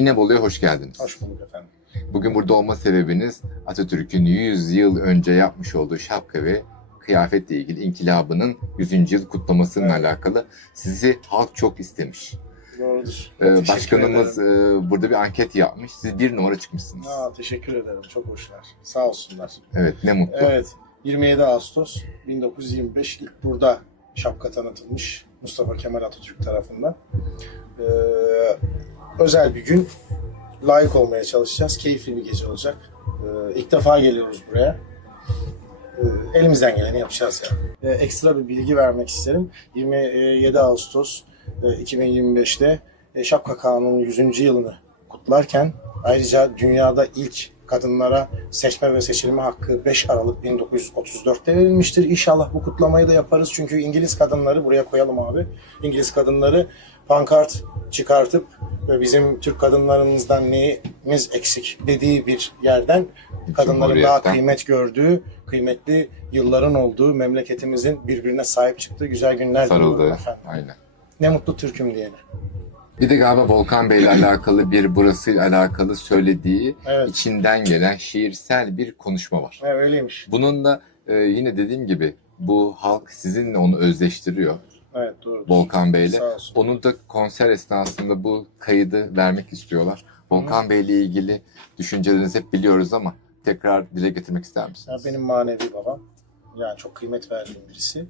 İnebolu'ya hoş geldiniz. Hoş bulduk efendim. Bugün burada olma sebebiniz Atatürk'ün 100 yıl önce yapmış olduğu şapka ve kıyafetle ilgili inkılabının 100. yıl kutlamasıyla Evet. alakalı. Sizi halk çok istemiş. Doğrudur. Ee, başkanımız ederim. e, burada bir anket yapmış. Siz bir numara çıkmışsınız. Aa, teşekkür ederim. Çok hoşlar. Sağ olsunlar. Evet ne mutlu. Evet. 27 Ağustos 1925 ilk burada şapka tanıtılmış Mustafa Kemal Atatürk tarafından. Ee, özel bir gün. Layık olmaya çalışacağız. Keyifli bir gece olacak. Ee, ilk defa geliyoruz buraya. Ee, elimizden geleni yapacağız ya. Ee, ekstra bir bilgi vermek isterim. 27 Ağustos e, 2025'te e, Şapka Kanunu'nun 100. yılını kutlarken ayrıca dünyada ilk kadınlara seçme ve seçilme hakkı 5 Aralık 1934'te verilmiştir. İnşallah bu kutlamayı da yaparız. Çünkü İngiliz kadınları buraya koyalım abi. İngiliz kadınları pankart çıkartıp ve bizim Türk kadınlarımızdan neyimiz eksik dediği bir yerden kadınların daha kıymet gördüğü, kıymetli yılların olduğu, memleketimizin birbirine sahip çıktığı güzel günler Sarıldı. efendim. Aynen. Ne mutlu Türk'üm diyene. Bir de galiba Volkan Bey'le alakalı bir burasıyla alakalı söylediği Evet. içinden gelen şiirsel bir konuşma var. Evet öyleymiş. Bununla e, yine dediğim gibi bu halk sizinle onu özleştiriyor Evet doğru. Volkan Bey'le. Sağ olsun. Onu da konser esnasında bu kaydı vermek istiyorlar. Volkan Bey'le ilgili düşüncelerinizi hep biliyoruz ama tekrar dile getirmek ister misiniz? Ya benim manevi babam. Yani çok kıymet verdiğim birisi.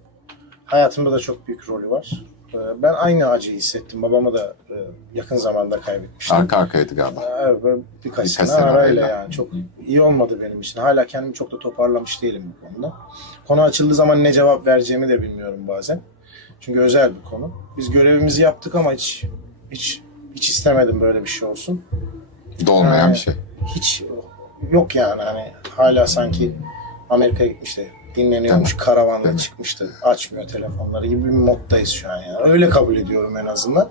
Hayatımda da çok büyük rolü var. Ee, Ben aynı acıyı hissettim. Babamı da e, yakın zamanda kaybetmiştim. Arka arkaydı galiba. Evet, böyle birkaç Birkaç sene sene arayla yani. Çok iyi olmadı benim için. Hala kendimi çok da toparlamış değilim bu konuda. Konu açıldığı zaman ne cevap vereceğimi de bilmiyorum bazen. Çünkü özel bir konu. Biz görevimizi yaptık ama hiç hiç hiç istemedim böyle bir şey olsun. Dolmayan Ha. bir şey. hiç yok yani hani hala sanki Amerika'ya gitmişti. Dinleniyormuş, karavanla çıkmıştı. Açmıyor telefonları gibi bir moddayız şu an yani. Öyle kabul ediyorum en azından.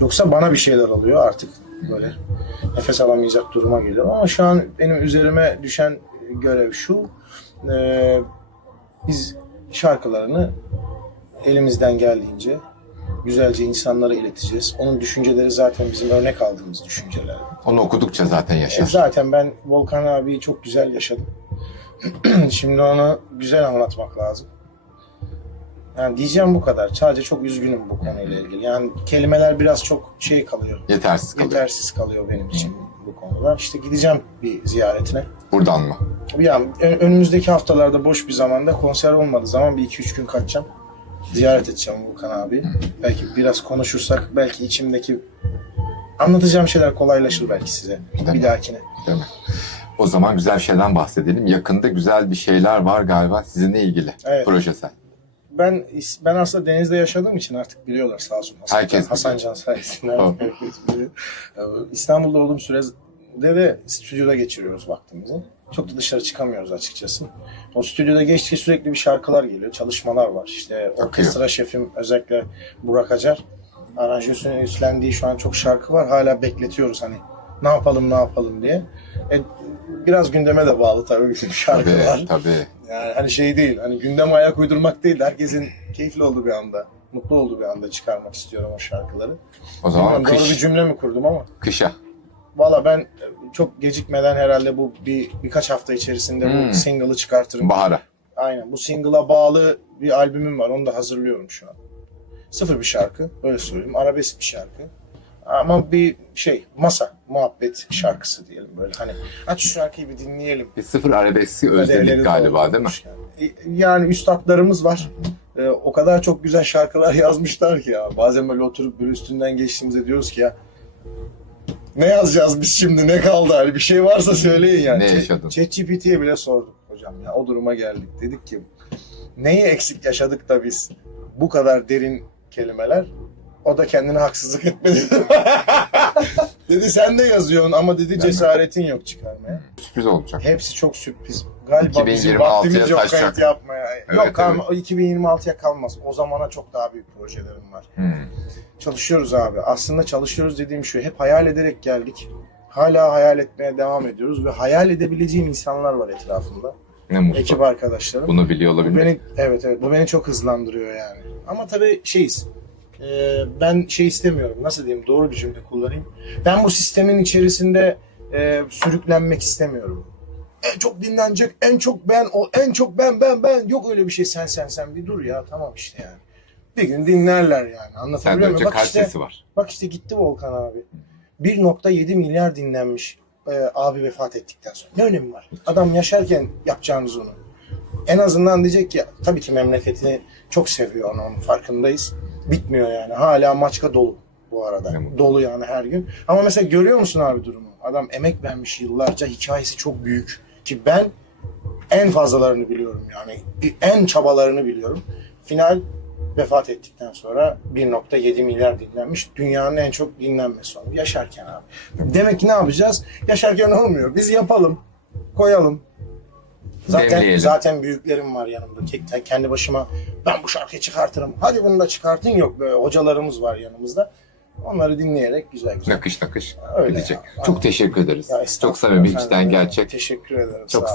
Yoksa bana bir şeyler oluyor artık böyle nefes alamayacak duruma geliyor. Ama şu an benim üzerime düşen görev şu. e, biz şarkılarını elimizden geldiğince güzelce insanlara ileteceğiz. Onun düşünceleri zaten bizim örnek aldığımız düşünceler. Onu okudukça zaten E, yaşar. zaten ben Volkan abiyi çok güzel yaşadım. Şimdi onu güzel anlatmak lazım. Yani diyeceğim bu kadar. Sadece çok üzgünüm bu konuyla ilgili. Yani kelimeler biraz çok şey kalıyor. Yetersiz kalıyor. Yetersiz kalıyor benim için bu konuda. İşte gideceğim bir ziyaretine. Buradan mı? Yani önümüzdeki haftalarda boş bir zamanda konser olmadığı zaman bir iki üç gün kaçacağım. Ziyaret edeceğim Volkan abi. Belki biraz konuşursak belki içimdeki anlatacağım şeyler kolaylaşır belki size. Değil bir mi? dahakine. Değil mi? O zaman güzel bir şeyden bahsedelim. Yakında güzel bir şeyler var galiba sizinle ilgili. Evet. Projesel. Ben ben aslında denizde yaşadığım için artık biliyorlar sağ olsun. Hasan, Herkes. Hasan Can sayesinde. İstanbul'da olduğum sürede de stüdyoda geçiriyoruz vaktimizi. Çok da dışarı çıkamıyoruz açıkçası. O stüdyoda geçtikçe sürekli bir şarkılar geliyor. Çalışmalar var. İşte orkestra şefim özellikle Burak Acar. Aranjesini üstlendiği şu an çok şarkı var. Hala bekletiyoruz hani ne yapalım ne yapalım diye. E, biraz gündeme de bağlı tabii bizim şarkılar. Tabii, tabii. Yani hani şey değil, hani gündeme ayak uydurmak değil, herkesin keyifli olduğu bir anda, mutlu olduğu bir anda çıkarmak istiyorum o şarkıları. O zaman Bilmiyorum, doğru bir kış, cümle mi kurdum ama. kışa. Valla ben çok gecikmeden herhalde bu bir birkaç hafta içerisinde Hmm. bu single'ı çıkartırım. Bahara. Aynen, bu single'a bağlı bir albümüm var, onu da hazırlıyorum şu an. Sıfır bir şarkı, öyle söyleyeyim, arabesk bir şarkı. Ama bir şey, masa, muhabbet şarkısı diyelim böyle. Hani aç şu şarkıyı bir dinleyelim. Bir sıfır arabeski özledik galiba değil mi? yani. Yani üstadlarımız var. Ee, o kadar çok güzel şarkılar yazmışlar ki ya. Bazen böyle oturup böyle üstünden geçtiğimizde diyoruz ki ya ne yazacağız biz şimdi ne kaldı hani bir şey varsa söyleyin yani. Ne yaşadın? ChatGPT'ye bile sorduk hocam ya o duruma geldik. Dedik ki neyi eksik yaşadık da biz bu kadar derin kelimeler o da kendine haksızlık etmedi. dedi sen de yazıyorsun ama dedi cesaretin yok çıkarmaya. Sürpriz olacak. Hepsi çok sürpriz. Galiba bizim 2026'ya vaktimiz yok taşacak. kayıt yapmaya. Evet, yok kalma, 2026'ya kalmaz. O zamana çok daha büyük projelerim var. Hmm. Çalışıyoruz abi. Aslında çalışıyoruz dediğim şu. Hep hayal ederek geldik. Hala hayal etmeye devam ediyoruz ve hayal edebileceğim insanlar var etrafımda. Ne mutlu. Ekip arkadaşlarım. Bunu biliyor Bu olabilir. beni evet evet bu beni çok hızlandırıyor yani. Ama tabii şeyiz. E, ben şey istemiyorum. Nasıl diyeyim? Doğru bir cümle kullanayım. Ben bu sistemin içerisinde e, sürüklenmek istemiyorum. En çok dinlenecek, en çok ben, o en çok ben, ben, ben. Yok öyle bir şey sen, sen, sen. Bir dur ya. Tamam işte yani. Bir gün dinlerler yani. Anlatabiliyor muyum? Bak işte, var? bak işte gitti Volkan abi. 1.7 milyar dinlenmiş e, abi vefat ettikten sonra. Ne önemi var? Adam yaşarken yapacağınız onu. En azından diyecek ki tabii ki memleketini çok seviyor onu, onun farkındayız. Bitmiyor yani. Hala maçka dolu bu arada. Ne. Dolu yani her gün. Ama mesela görüyor musun abi durumu? Adam emek vermiş yıllarca. Hikayesi çok büyük. Ki ben en fazlalarını biliyorum yani. En çabalarını biliyorum. Final vefat ettikten sonra 1.7 milyar dinlenmiş. Dünyanın en çok dinlenmesi oldu. Yaşarken abi. Demek ki ne yapacağız? Yaşarken olmuyor. Biz yapalım. Koyalım. Zaten Demleyelim. zaten büyüklerim var yanımda. Kendi başıma ben bu şarkıyı çıkartırım. Hadi bunu da çıkartın yok. Böyle hocalarımız var yanımızda. Onları dinleyerek güzel güzel. Nakış nakış Öyle gidecek. ya. Çok teşekkür ederiz. Ya Çok estağfurullah samimi, efendim içten gerçek. Teşekkür ederim. Çok sağ sağ